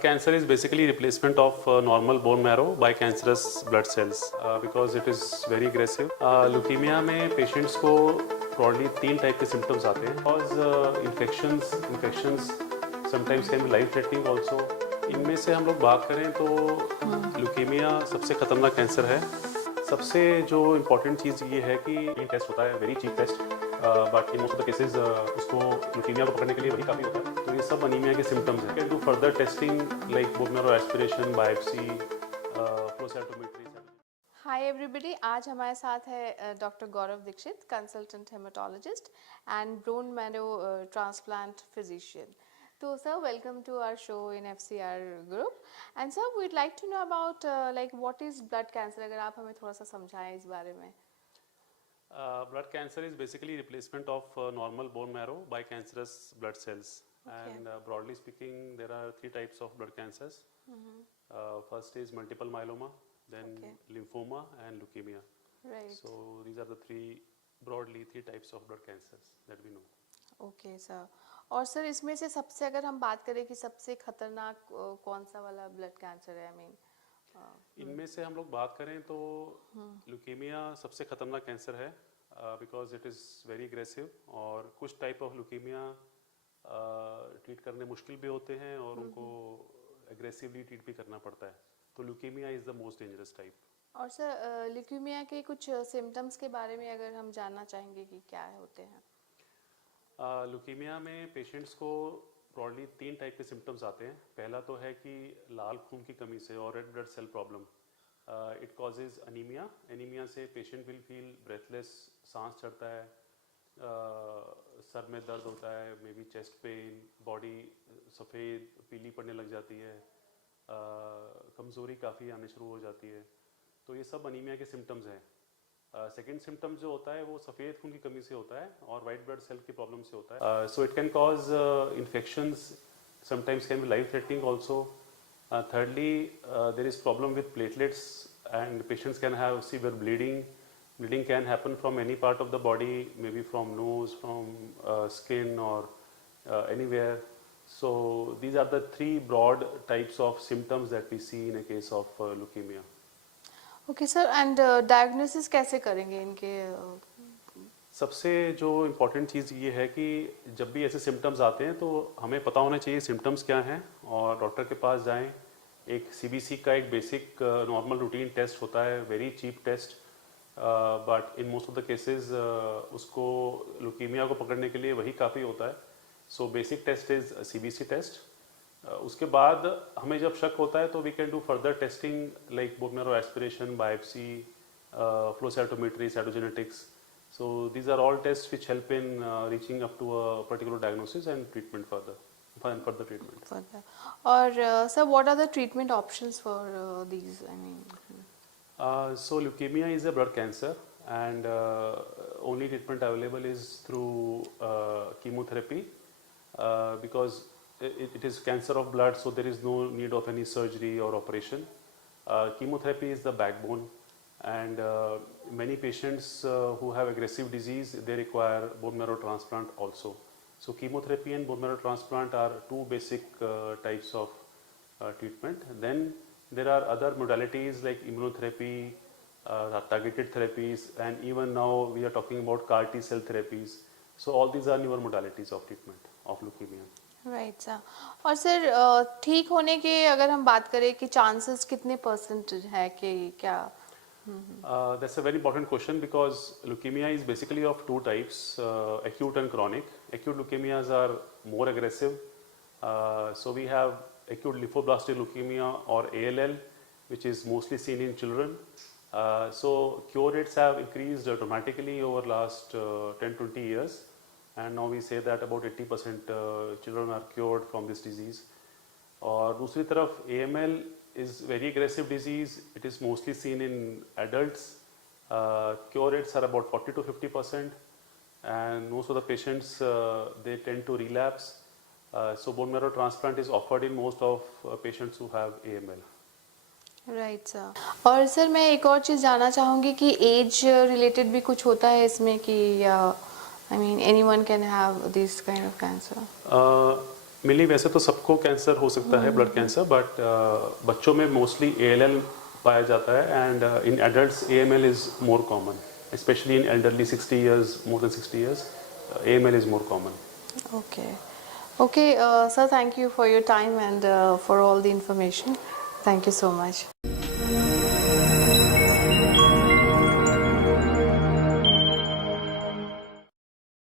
Blood cancer is basically replacement of normal bone marrow by cancerous blood cells because it is very aggressive. Leukemia में patients को broadly 3 टाइप के symptoms आते हैं because infections sometimes can be life threatening also. इनमें से हम लोग बात करें तो ल्यूकेमिया सबसे खतरनाक कैंसर है. सबसे जो इम्पोर्टेंट चीज़ ये है कि ये टेस्ट होता है very cheap test but in most of the cases उसको ल्यूकेमिया को पकड़ने के लिए वही काफ़ी होता है. तो ये सब अनीमिया के सिम्टम्स हैं. Can do further testing like bone marrow aspiration, biopsy, flow cytometry. Hi everybody, आज हमारे साथ है doctor Gaurav Dixit, consultant haematologist and bone marrow transplant physician. So sir, welcome to our show in FCR group. And sir, we'd like to know about like what is blood cancer. अगर आप हमें थोड़ा सा समझाएं इस बारे में. Blood cancer is basically replacement of normal bone marrow by cancerous blood cells. Okay. And broadly speaking, there are 3 types of blood cancers. First is multiple myeloma, then lymphoma and leukemia. Right. So these are the broadly three types of blood cancers that we know. Okay, sir. और सर इसमें से सबसे अगर हम बात करें कि सबसे खतरनाक कौन सा वाला ब्लड कैंसर है, इनमें से हम लोग बात करें तो ल्यूकेमिया सबसे खतरनाक कैंसर है because it is very aggressive और कुछ टाइप ऑफ ल्यूकेमिया ट्रीट करने मुश्किल भी होते हैं और उनको एग्रेसिवली ट्रीट भी करना पड़ता है. तो leukaemia is the most dangerous type. और सर ल्यूकेमिया के कुछ सिम्टम्स के बारे में अगर हम जानना चाहेंगे कि क्या होते हैं. ल्यूकेमिया में पेशेंट्स को ब्रॉडली 3 टाइप के सिम्टम्स आते हैं. पहला तो है कि लाल खून की कमी से और red blood cell problem. It causes anaemia. Anaemia से पेशेंट विल फील ब्रेथलेस, सांस चढ़ता है, सर में दर्द होता है, maybe chest pain, body सफ़ेद पीली पड़ने लग जाती है, कमज़ोरी काफ़ी आने शुरू हो जाती है. तो ये सब अनीमिया के सिम्टम्स हैं. सेकेंड सिम्टम जो होता है वो सफ़ेद खून की कमी से होता है और वाइट ब्लड सेल की प्रॉब्लम से होता है. So it can cause infections, sometimes can be life threatening also. thirdly, there is problem with platelets and patients can have severe bleeding. Bleeding can happen from any part of the body, maybe from nose, from skin or anywhere. So these are the 3 broad types of symptoms that we see in a case of leukemia. Okay sir, and diagnosis कैसे करेंगे इनके? सबसे जो इम्पोर्टेंट चीज़ ये है कि जब भी ऐसे सिम्टम्स आते हैं तो हमें पता होना चाहिए सिम्टम्स क्या हैं और डॉक्टर के पास जाएं. एक CBC का एक बेसिक नॉर्मल रूटीन टेस्ट होता है, very cheap test, but in most of the cases उसको ल्यूकेमिया को पकड़ने के लिए वही काफ़ी होता है. So basic test is CBC test. उसके बाद हमें जब शक होता है तो we can do further testing like bone marrow aspiration, biopsy, flow cytometry, cytogenetics. So these are all tests which help in reaching up to a particular diagnosis and treatment further treatment. Further. Or sir, what are the treatment options for these? I mean. So leukemia is a blood cancer and only treatment available is through chemotherapy because it is cancer of blood, so there is no need of any surgery or operation. Chemotherapy is the backbone. And many patients who have aggressive disease, they require bone marrow transplant also. So chemotherapy and bone marrow transplant are 2 basic types of treatment. Then there are other modalities like immunotherapy, targeted therapies, and even now we are talking about CAR T cell therapies. So all these are newer modalities of treatment of leukemia. Right sir. और सर ठीक होने के अगर हम बात करें कि चांसेस कितने % है कि क्या? That's a very important question because leukemia is basically of 2 types, acute and chronic. Acute leukemias are more aggressive. So we have acute lymphoblastic leukemia or ALL, which is mostly seen in children. So cure rates have increased dramatically over last 10-20 years. And now we say that about 80% children are cured from this disease. और दूसरी तरफ AML is very aggressive disease. It is mostly seen in adults. Cure rates are about 40-50%, and most of the patients they tend to relapse. So bone marrow transplant is offered in most of patients who have AML. Right sir. और सर मैं एक और चीज़ जानना चाहूँगी कि age related भी कुछ होता है इसमें कि I mean anyone can have this kind of cancer? मिली वैसे तो सबको कैंसर हो सकता है, ब्लड कैंसर, बट बच्चों में मोस्टली ALL पाया जाता है, and in adults AML is more common, especially in elderly 60 years, more than 60 years, AML is more common. Okay. Okay, sir, thank you for your time and for all the information. Thank you so much.